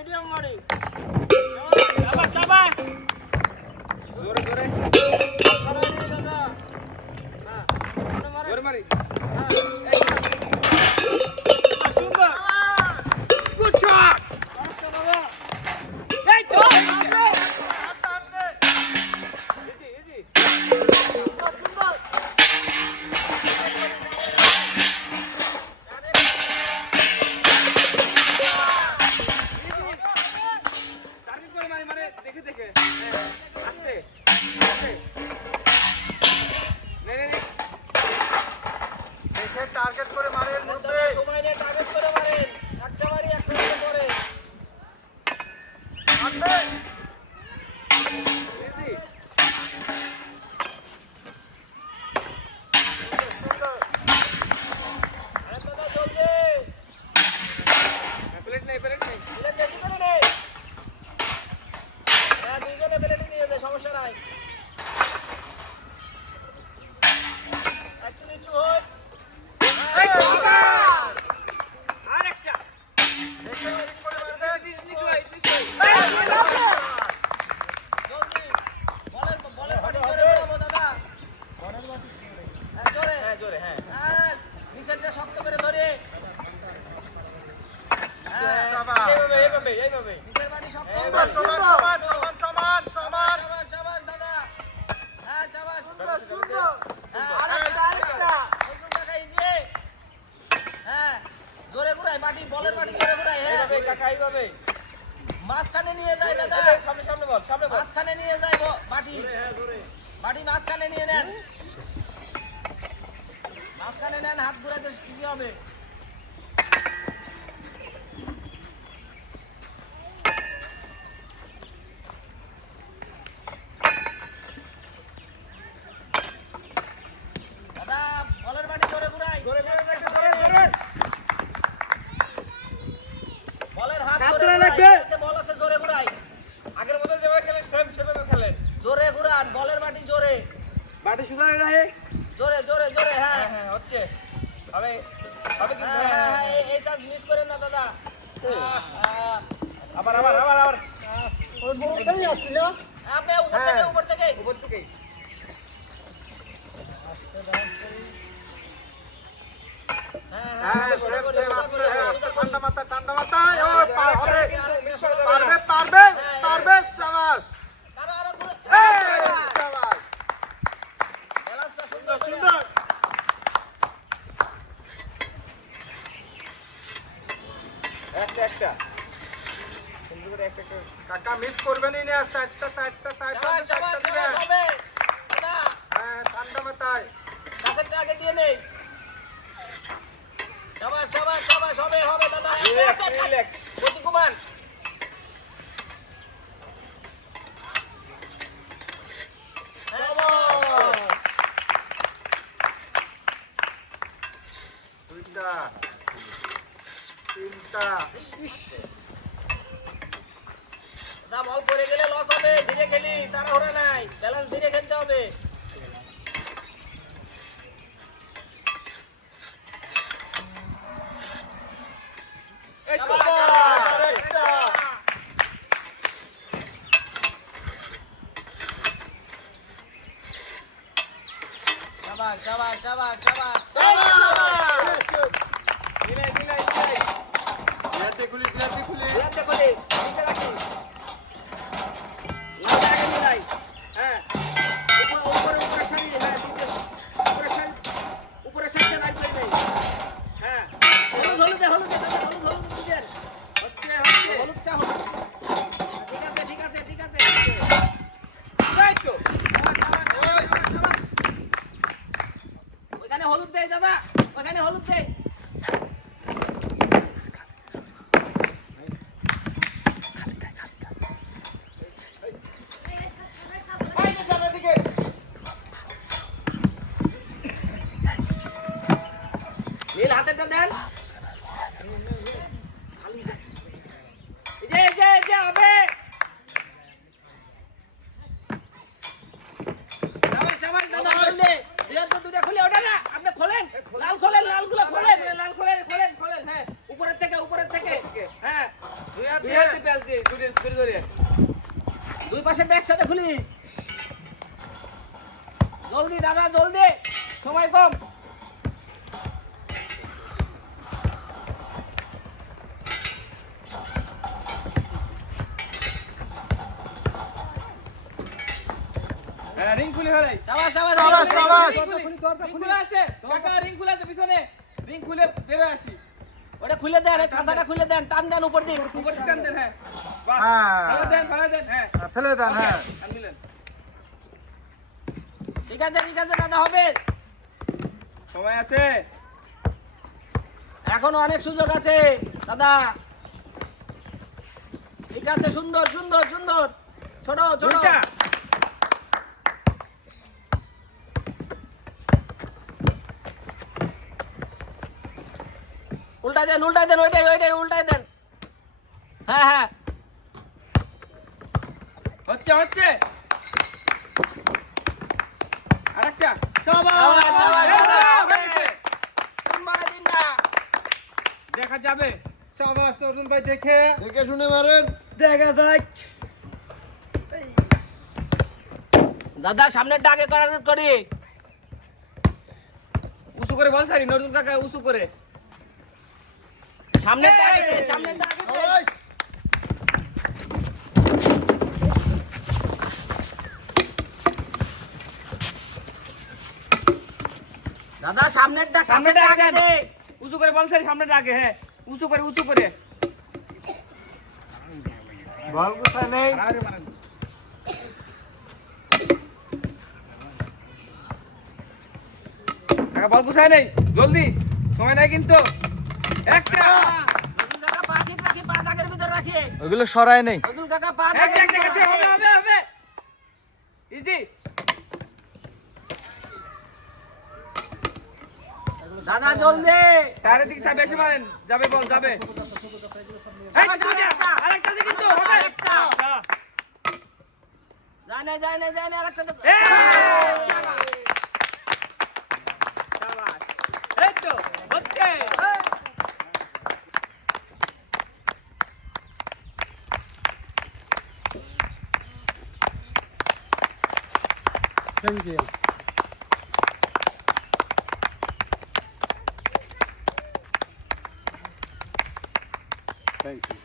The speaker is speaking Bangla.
মিডিয়াম মারি চাবাস চাবাস জোরে জোরে সরাই নি দাদা হ্যাঁ মারে জোরে মারি হ্যাঁ সুন্দর গুড শট আচ্ছা দাদা এই তো ইজি ইজি সুন্দর টার্গেট করে মারি মানে দেখে দেখে আস্তে আস্তে নে নে নে দেখে টার্গেট করে মারে এর মধ্যে দাদা সময় নিয়ে টার্গেট করে মারেন একটা মারি একটা করে আস্তে ইজি আরে দাদা জলদি প্লেট নেই প্লেট নেই প্লেট বেশি করে নে হ্যাঁ দুইজনে প্লেট নিয়ে দে সমস্যা নাই একটু নিচু হই এই সুন্দর আরেকটা দেখে ঠিক করে মার দে নিচু আই নিচু আই জলদি বলের পাটি জোরে মারবো দাদা হ্যাঁ জোরে হ্যাঁ জোরে হ্যাঁ হ্যাঁ নিচেরটা শক্ত করে ধরে হ্যাঁ শাবাশ এইভাবে এইভাবে নিচের পাটি শক্ত সমান সমান সমান সমান সমান চাবাস চাবাস দাদা হ্যাঁ চাবাস সুন্দর হ্যাঁ আরেকটা নতুন টাকা ইজে হ্যাঁ জোরে ঘুরাই মাটি বলের মাটি জোরে ঘুরাই হ্যাঁ এইভাবে কাকা এইভাবে মাঝখানে নিয়ে যায় দাদা সামনে সামনে বল সামনে বল মাঝখানে নিয়ে যায় মাটি মাটি মাঝখানে নিয়ে নেন মাঝখানে নেন হাত ঘুরাতে কি হবে দাদা বলের মাটি জোরে ঘুরাই ধরে ধরে রাখতে ধরে ধরে বলের হাত হাত জোরে ধরে ঘুরাই রাখবে। এতে বল আছে জোরে ঘুরাই আগের মতো যেভাবে খেলে সেম সেভাবে খেলেন জোরে ঘুরান বলের মাটি জোরে বাটি সুদাই রাহে জোরে জোরে জোরে হ্যাঁ হ্যাঁ হ্যাঁ হচ্ছে হবে হবে কিন্তু হ্যাঁ হ্যাঁ হ্যাঁ এই চান্স মিস করেন না দাদা আবার আবার আবার আবার ওই বলতেই আসছিল আপনি উপর থেকে উপর থেকে হ্যাঁ হ্যাঁ হ্যাঁ সেম করে সেম আসলে সোজা করে। ঠান্ডা মাথা ও পারবে মিস করে পারবে পারবে পারবে শাবাশ কারো আরো ঘুরে এই শাবাশ ব্যালেন্সটা সুন্দর করে। সুন্দর একটা একটা সুন্দর করে একটা একটা কাকা মিস করবেনই না চারটা চারটা চারটা চাবাস, চাবাস, চারটা চাবাস হবে। দাদা, হ্যাঁ ঠান্ডা মাথায় কাছেরটা আগে দিয়ে নেই। চাবাস, চাবাস, চাবাস, হবে, হবে দাদা। রিল্যাক্স রিল্যাক্স প্রতিকুমান। হ্যাঁ, দুইটা তিনটা দাদা, বল পড়ে গেলে লস হবে, ধীরে খেলি, তাড়াহুড়া নাই, ব্যালেন্স ধীরে খেলতে হবে। এই তো চাবাস, আরেকটা চাবাস, চাবাস, চাবাস, চাবাস। দিলে দিলে দিলে খুলি দিয়াতে খুলি, নিচে রাখি। লাইট আগে মিলাই। হ্যাঁ, উপরে সারি, হ্যাঁ, উপরে সারিতে লাইট করে নেই। হ্যাঁ, হলুদে, দাদা, হলুদ দিবেন। হচ্ছে হলুদটা হলুদ। ঠিক আছে, ঠিক আছে, ঠিক আছে। তাই তো ওইখানে হলুদ দেয় দাদা, ওইখানে হলুদ দেয়। দুই পাশে একসাথে খুলি জলদি দাদা জলদি সময় কম রিং খুলে ফেলাই সাবাস সাবাস সাবাস, সাবাস। রিং খুলে আছে কাকা রিং খুলে আছে পিছনে রিং খুলে বের হয়ে আসি ওটা খুলে দেন এই কাঁচাটা খুলে দেন টান দেন উপর দিন উপর টান দেন হ্যাঁ বাস হ্যাঁ। ফেলে দেন হ্যাঁ ফেলে দেন, হ্যাঁ। টান দিলেন ঠিক আছে দাদা হবে সময় আছে এখনো অনেক সুযোগ আছে দাদা ঠিক আছে সুন্দর সুন্দর সুন্দর ছোট ছোট দুইটা উল্টাই দেন ওইটাই ওইটাই উল্টাই দেন হ্যাঁ হ্যাঁ হচ্ছে হচ্ছে আরেকটা সাবাস, সাবাস, দাদা, হবে। তিনবারে দিন না। দেখা যাবে সাবাস অর্জুন ভাই, দেখে দেখে শুনে মারেন। দেখা যাক। দাদা সামনেরটা আগে করি উঁচু করে বল সারি নজরুল কাকা উঁচু করে সামনেরটা আগে দে সামনেরটা আগে দে সাবাস। দাদা সামনেরটা সামনেটা আগে আগে দে উঁচু করে বল সারি সামনেটা আগে হ্যাঁ উঁচু করে বল গুছা নেই। কাকা বল গুছায় নেই জলদি সময় নাই কিন্তু একটা নজরুল কাকা পা ঠিক রাখি পা দাগের ভিতর রাখি ওইগুলো সরায় নেই। নজরুল কাকা পা একটা দাগের একটা ভিতর কাছে রাখি। হবে ইজি দাদা জলদি টায়ারের দিকে চাপ বেশি মারেন যাবে বল যাবে সাবাস, আরেকটা। আরেকটা দিকে কিন্তু সাবাস, হবে আরেকটা। যায় না আরেকটা তো এই! শাবাশ। এই তো হচ্ছে থ্যাংক ইউ। Thank you.